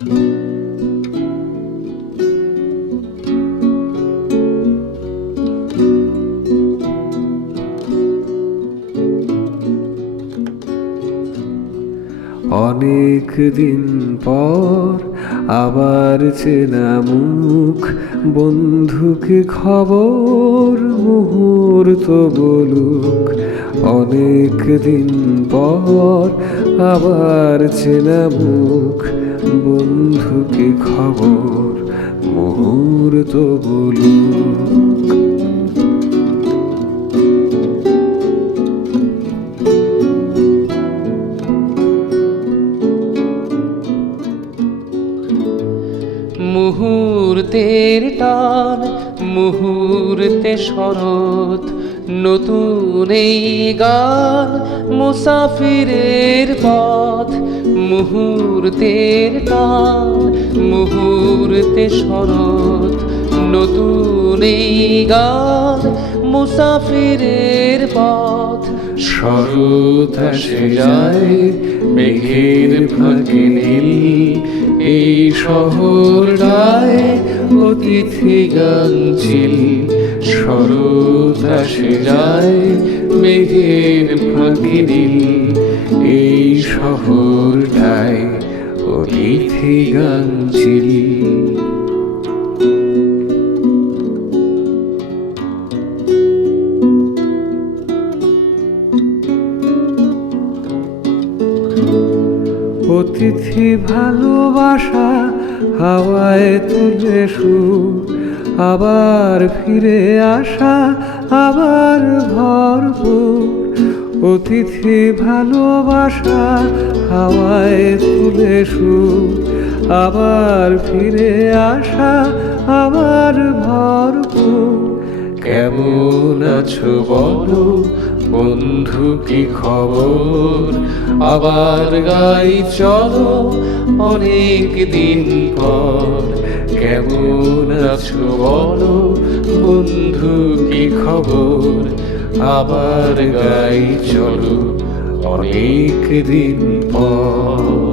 অনেক দিন পর আবার চেনা মুখ, বন্ধুকে খবর মুহূর্ত বলুক। অনেক দিন পর আবার চেনা মুখ, বন্ধুকে খবর মুহূর্ত বলুক। মুহূর্তের টান, মুহূর্তে শরৎ, নতুন এই গান মুসাফিরের পথ। মুহূর্তের টান, মুহূর্তে শরৎ, নতুন এই গান মুসাফিরের পথ। শরৎ আসে যায় মেঘের ফাঁকে নীল, এই শহরটায় অতিথি গান ছিল। শরৎ আসে যায় মেঘের ফাঁকে নীল, এই শহরটায় অতিথি গান ছিল। অতিথি ভালোবাসা হাওয়ায় তুলে সুর, আবার ফিরে আসা আবার ভরপুর। অতিথি ভালোবাসা হাওয়ায় তুলে সুর, আবার ফিরে আসা আবার ভরপুর। কেমন আছো বলো বন্ধু, কি খবর? আবার গাই চলো অনেক দিন পর। কেমন আছো বলো বন্ধু, কি খবর? আবার গাই চলো অনেক দিন পর।